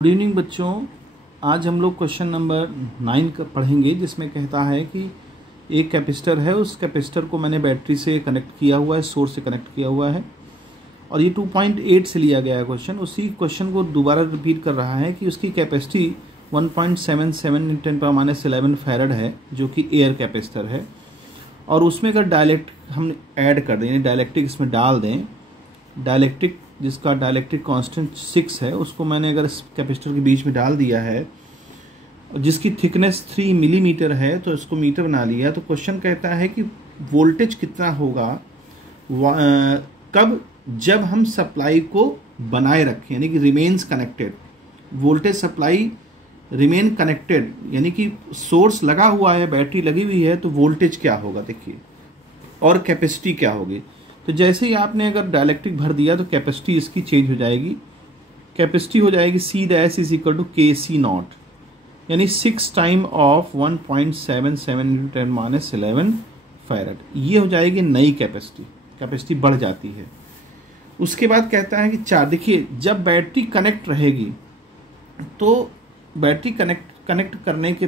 Good evening बच्चों। आज हम लोग क्वेश्चन नंबर 9 पढ़ेंगे, जिसमें कहता है कि एक कैपेसिटर है, उस कैपेसिटर को मैंने बैटरी से कनेक्ट किया हुआ है, सोर्स से कनेक्ट किया हुआ है, और ये 2.8 से लिया गया है क्वेश्चन। उसी क्वेश्चन को दोबारा रिपीट कर रहा है कि उसकी कैपेसिटी 1.77 × 10⁻11 फैरड है, जो कि एयर कैपेसिटर है। और उसमें अगर डायलेक्ट्रिक हम ऐड कर दें, यानी डायलेक्ट्रिक इसमें डाल दें, डायलेक्ट्रिक जिसका डायलेक्ट्रिक कांस्टेंट 6 है, उसको मैंने अगर इस कैपेसिटर के बीच में डाल दिया है, जिसकी थिकनेस 3 मिलीमीटर है, तो इसको मीटर बना लिया। तो क्वेश्चन कहता है कि वोल्टेज कितना होगा कब, जब हम सप्लाई को बनाए रखें, यानी कि remains connected. Voltage supply remain connected, यानी कि सोर्स लगा हुआ है, बैटरी लगी हुई है, तो वोल्टेज क्या होगा देखिए, और कैपेसिटी क्या होगी। तो जैसे ही आपने अगर डायलेक्ट्रिक भर दिया तो कैपेसिटी इसकी चेंज हो जाएगी। कैपेसिटी हो जाएगी C' = Kc0, यानी 6 टाइम ऑफ 1.77 × 10⁻11 फैरड। ये हो जाएगी नई कैपेसिटी, कैपेसिटी बढ़ जाती है। उसके बाद कहता है कि देखिए, जब बैटरी कनेक्ट रहेगी तो बैटरी कनेक्ट करने के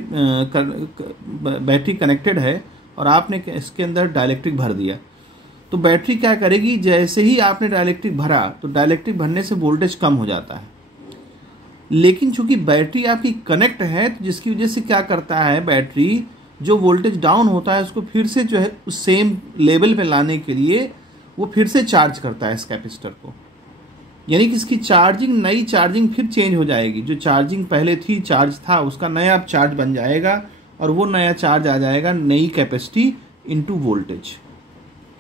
बैटरी कनेक्टेड है और आपने इसके अंदर डायलेक्ट्रिक भर दिया, तो बैटरी क्या करेगी, जैसे ही आपने डायलेक्ट्रिक भरा तो डायलेक्ट्रिक भरने से वोल्टेज कम हो जाता है। लेकिन चूंकि बैटरी आपकी कनेक्ट है, तो जिसकी वजह से क्या करता है, बैटरी जो वोल्टेज डाउन होता है उसको फिर से जो है उस सेम लेवल पे लाने के लिए वो फिर से चार्ज करता है इस कैपेसिटर को। यानी कि इसकी चार्जिंग, नई चार्जिंग फिर चेंज हो जाएगी। जो चार्जिंग पहले थी, चार्ज था, उसका नया अब चार्ज बन जाएगा, और वो नया चार्ज आ जाएगा नई कैपेसिटी इंटू वोल्टेज।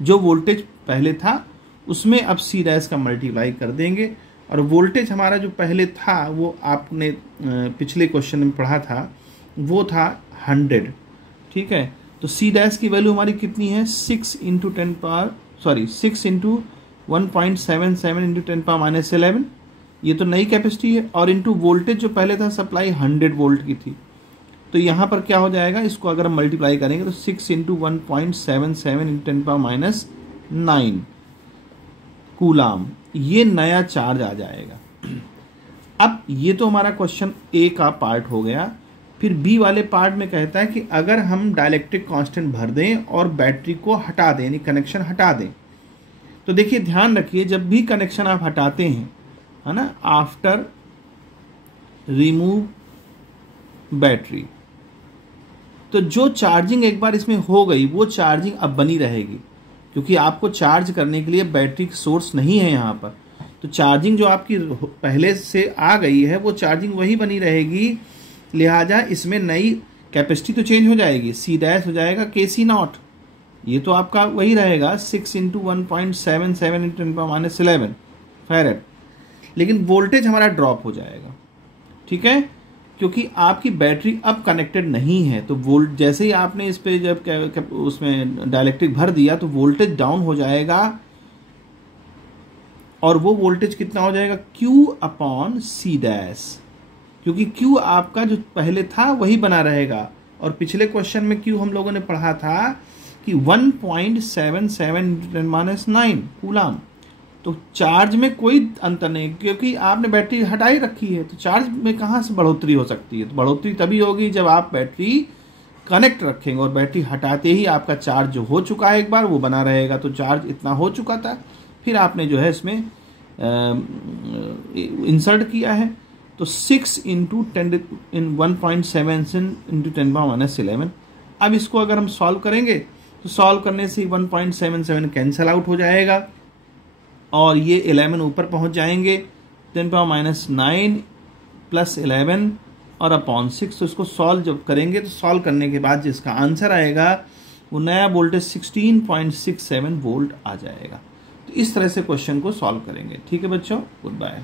जो वोल्टेज पहले था उसमें अब C' का मल्टीप्लाई कर देंगे, और वोल्टेज हमारा जो पहले था वो आपने पिछले क्वेश्चन में पढ़ा था, वो था 100। ठीक है, तो C' की वैल्यू हमारी कितनी है, 6 × 1.77 × 10⁻11। ये तो नई कैपेसिटी है, और इंटू वोल्टेज जो पहले था सप्लाई 100 वोल्ट की थी। तो यहाँ पर क्या हो जाएगा, इसको अगर हम मल्टीप्लाई करेंगे तो 6 × 1.77 × 10⁻9 कूलाम, ये नया चार्ज आ जाएगा। अब ये तो हमारा क्वेश्चन ए का पार्ट हो गया। फिर बी वाले पार्ट में कहता है कि अगर हम डायलेक्ट्रिक कांस्टेंट भर दें और बैटरी को हटा दें, यानी कनेक्शन हटा दें, तो देखिए ध्यान रखिए, जब भी कनेक्शन आप हटाते हैं, है ना, आफ्टर रिमूव बैटरी, तो जो चार्जिंग एक बार इसमें हो गई वो चार्जिंग अब बनी रहेगी, क्योंकि आपको चार्ज करने के लिए बैटरी सोर्स नहीं है यहाँ पर। तो चार्जिंग जो आपकी पहले से आ गई है वो चार्जिंग वही बनी रहेगी, लिहाजा इसमें नई कैपेसिटी तो चेंज हो जाएगी, C' हो जाएगा Kc0। ये तो आपका वही रहेगा 6 × 1.77 × 10⁻11 फैरड, लेकिन वोल्टेज हमारा ड्रॉप हो जाएगा। ठीक है, क्योंकि आपकी बैटरी अब कनेक्टेड नहीं है, तो जैसे ही आपने इस पे जब उसमें डायलेक्ट्रिक भर दिया तो वोल्टेज डाउन हो जाएगा, और वो वोल्टेज कितना हो जाएगा, Q/C', क्योंकि Q आपका जो पहले था वही बना रहेगा। और पिछले क्वेश्चन में Q हम लोगों ने पढ़ा था कि 1.77 × 10⁻9 कूलाम। तो चार्ज में कोई अंतर नहीं, क्योंकि आपने बैटरी हटा ही रखी है, तो चार्ज में कहाँ से बढ़ोतरी हो सकती है। तो बढ़ोतरी तभी होगी जब आप बैटरी कनेक्ट रखेंगे, और बैटरी हटाते ही आपका चार्ज जो हो चुका है एक बार वो बना रहेगा। तो चार्ज इतना हो चुका था, फिर आपने जो है इसमें इंसर्ट किया है, तो 6 × 1.77 × 10⁻11। अब इसको अगर हम सॉल्व करेंगे तो सॉल्व करने से 1.77 कैंसल आउट हो जाएगा, और ये 11 ऊपर पहुंच जाएंगे, 10⁻9 + 11 और अपॉन 6। तो इसको सॉल्व जब करेंगे तो सॉल्व करने के बाद जिसका आंसर आएगा वो नया वोल्टेज 16.67 वोल्ट आ जाएगा। तो इस तरह से क्वेश्चन को सॉल्व करेंगे। ठीक है बच्चों, गुड बाय।